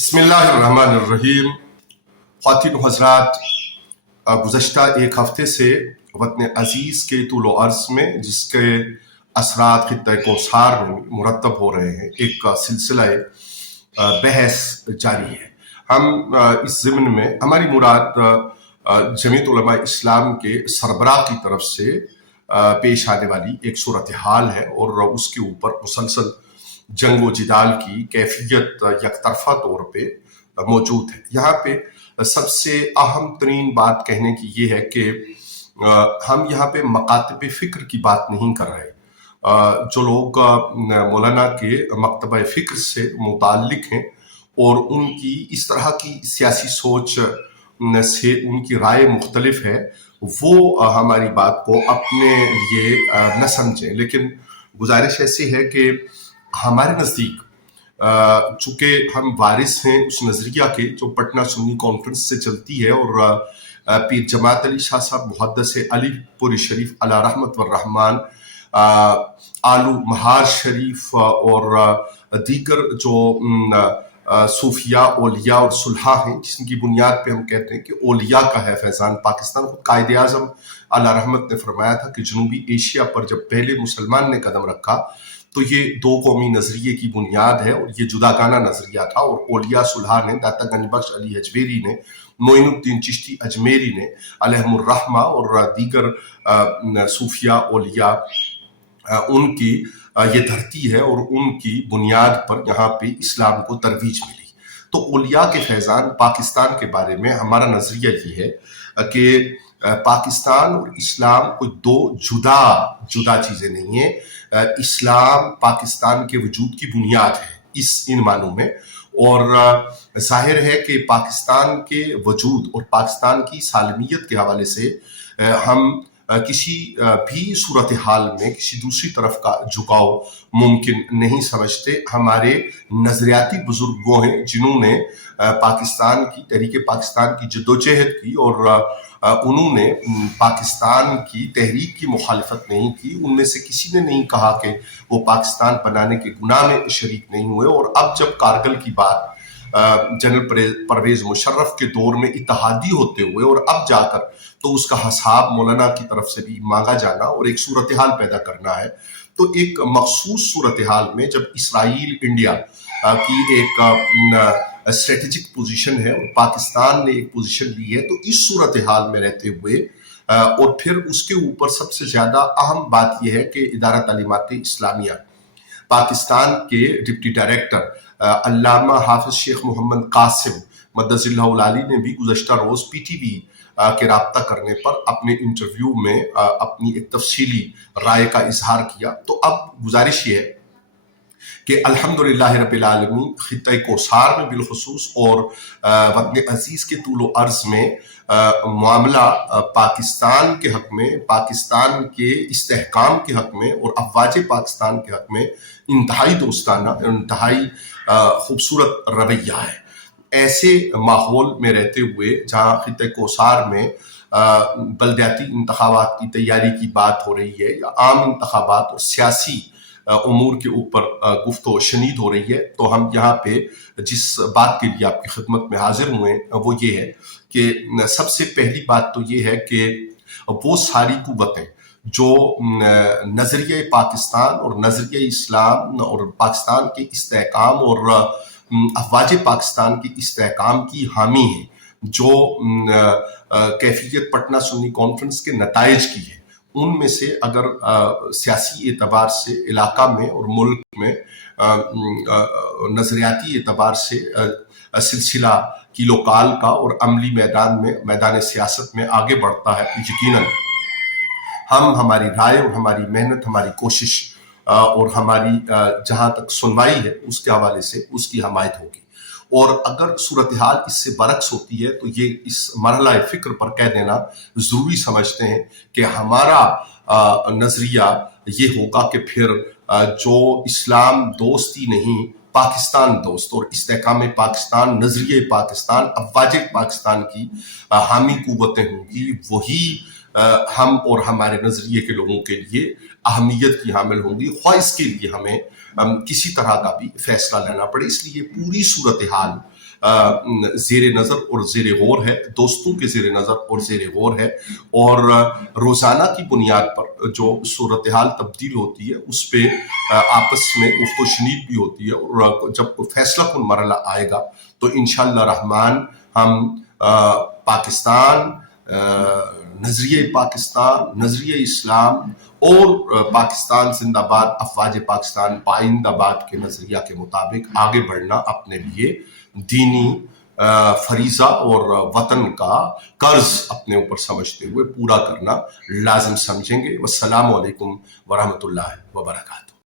बिस्मिल्लाहिर्रहमानिर्रहीम। ख़वातीन व हज़रात, गुज़श्ता एक हफ़्ते से वतन अज़ीज़ के तूलो अर्ज़ में जिसके असरात ख़ित्ता कौसार में मुरतब हो रहे हैं, एक सिलसिला बहस जारी है। हम इस ज़िम्न में हमारी मुराद जमीयत उलमा इस्लाम के सरबराह की तरफ से पेश आने वाली एक सूरत हाल है और उसके ऊपर मुसलसल जंग व जिदाल की कैफियत यकतरफा तौर पे मौजूद है। यहाँ पे सबसे अहम तरीन बात कहने की ये है कि हम यहाँ पे मकातब फ़िक्र की बात नहीं कर रहे। जो लोग मौलाना के मकतब फ़िक्र से मुताल्लिक हैं और उनकी इस तरह की सियासी सोच से उनकी राय मुख्तलिफ है, वो हमारी बात को अपने लिए न समझें। लेकिन गुजारिश ऐसी है कि हमारे नज़दीक चूँकि हम वारिस हैं उस नज़रिया के जो पटना सुन्नी कॉन्फ्रेंस से चलती है और पीर जमात अली शाह साहब मुहद्दिस अली पुरी शरीफ अला रहमत व रहमान, आलू महार शरीफ और दीगर जो सूफिया ओलिया और सुलहा हैं, जिसकी बुनियाद पे हम कहते हैं कि ओलिया का है फैज़ान पाकिस्तान। को कायदे आज़म अला रहमत ने फरमाया था कि जनूबी एशिया पर जब पहले मुसलमान ने कदम रखा तो ये दो कौमी नज़रिए की बुनियाद है और ये जुदागाना नज़रिया था। और ओलिया सुलहा ने, दाता गंजबख्श अली अजमेरी ने, मोइनुद्दीन चिश्ती अजमेरी ने अलैहिमुर्रहमा और दीगर सूफिया ओलिया, उनकी ये धरती है और उनकी बुनियाद पर यहाँ पे इस्लाम को तरवीज मिली। तो ओलिया के फैज़ान पाकिस्तान के बारे में हमारा नज़रिया ये है कि पाकिस्तान और इस्लाम कोई दो जुदा चीज़ें नहीं है। इस्लाम पाकिस्तान के वजूद की बुनियाद है इन मानों में, और जाहिर है कि पाकिस्तान के वजूद और पाकिस्तान की सालमियत के हवाले से हम किसी भी सूरत हाल में किसी दूसरी तरफ का झुकाव मुमकिन नहीं समझते। हमारे नज़रियाती बुजुर्ग वो हैं जिन्होंने पाकिस्तान की तहरीक पाकिस्तान की जद्दोजहद की और उन्होंने पाकिस्तान की तहरीक की मुखालिफत नहीं की। उनमें से किसी ने नहीं कहा कि वो पाकिस्तान बनाने के गुनाह में शरीक नहीं हुए। और अब जब कारगिल की बात जनरल परवेज़ मुशर्रफ के दौर में इत्तेहादी होते हुए और अब जाकर तो उसका हिसाब मौलाना की तरफ से भी मांगा जाना और एक सूरत हाल पैदा करना है, तो एक मखसूस सूरत हाल में जब इसराइल इंडिया की एक स्ट्रेटेजिक पोजीशन है और पाकिस्तान ने एक पोजीशन ली है, तो इस सूरत हाल में रहते हुए और फिर उसके ऊपर सबसे ज़्यादा अहम बात यह है कि इदारा तालीमात इस्लामिया पाकिस्तान के डिप्टी डायरेक्टर अल्लामा हाफिज शेख मोहम्मद कासिम मद्दज़िल्लाहुल आली ने भी गुज़श्ता रोज़ पीटीवी के राब्ता करने पर अपने इंटरव्यू में अपनी एक तफसीली राय का इजहार किया। तो अब गुजारिश ये है कि अल्हम्दुलिल्लाह रब्बिल आलमीन खित्ता कौसार में बिलखुसूस और वतन अजीज़ के तूलो अर्ज़ में मामला पाकिस्तान के हक़ में, पाकिस्तान के इस्तेहकाम के हक़ में और अफ़वाज पाकिस्तान के हक़ में इंतहाई दोस्ताना, इंतहाई खूबसूरत रवैया है। ऐसे माहौल में रहते हुए जहाँ खित्ते कौसार में बलदियाती इंतखाबात की तैयारी की बात हो रही है या आम इंतखाबात और सियासी उमूर के ऊपर गुफ्तगू शनीद हो रही है, तो हम यहाँ पे जिस बात के लिए आपकी खिदमत में हाजिर हुए वो ये है कि सबसे पहली बात तो ये है कि वो सारी कुव्वतें जो नज़रिया पाकिस्तान और नज़रिया इस्लाम और पाकिस्तान के इस्तेहकाम और अफ़वाज पाकिस्तान के इस्तेहकाम की हामी है, जो कैफियत पटना सुन्नी कॉन्फ्रेंस के नताइज की है, उनमें से अगर सियासी एतबार से इलाका में और मुल्क में नज़रियाती एतबार से सिलसिला किलोकाल का और अमली मैदान में, मैदान सियासत में आगे बढ़ता है, तो यकीनन हम हमारी राय और हमारी मेहनत, हमारी कोशिश और हमारी जहाँ तक सुनवाई है उसके हवाले से उसकी हमायत होगी। और अगर सूरत हाल इससे बरक्स होती है तो ये इस मरहला फ़िक्र पर कह देना ज़रूरी समझते हैं कि हमारा नज़रिया ये होगा कि फिर जो इस्लाम दोस्ती नहीं, पाकिस्तान दोस्त और इस्तेहकाम पाकिस्तान, नज़रिए पाकिस्तान, अफ़वाज पाकिस्तान की हामी कुव्वतें होंगी, वही हम और हमारे नज़रिए के लोगों के लिए अहमियत की हामिल होंगी, ख्वाह इसके लिए हमें किसी तरह का भी फैसला लेना पड़े। इसलिए पूरी सूरत हाल زیر نظر اور زیر غور ہے، دوستوں کے زیر نظر اور زیر غور ہے، اور روزانہ کی بنیاد پر جو صورتحال تبدیل ہوتی ہے اس پہ آپس میں گفت و شنید بھی ہوتی ہے، اور جب فیصلہ کن مرحلہ آئے گا تو انشاءاللہ رحمان ہم پاکستان، نظریہ پاکستان، نظریہ اسلام اور پاکستان زندہ باد، افواج پاکستان پائندہ باد کے نظریہ کے مطابق آگے بڑھنا اپنے لیے دینی فریضہ اور وطن کا قرض اپنے اوپر سمجھتے ہوئے پورا کرنا لازم سمجھیں گے۔ والسلام علیکم ورحمۃ اللہ وبرکاتہ۔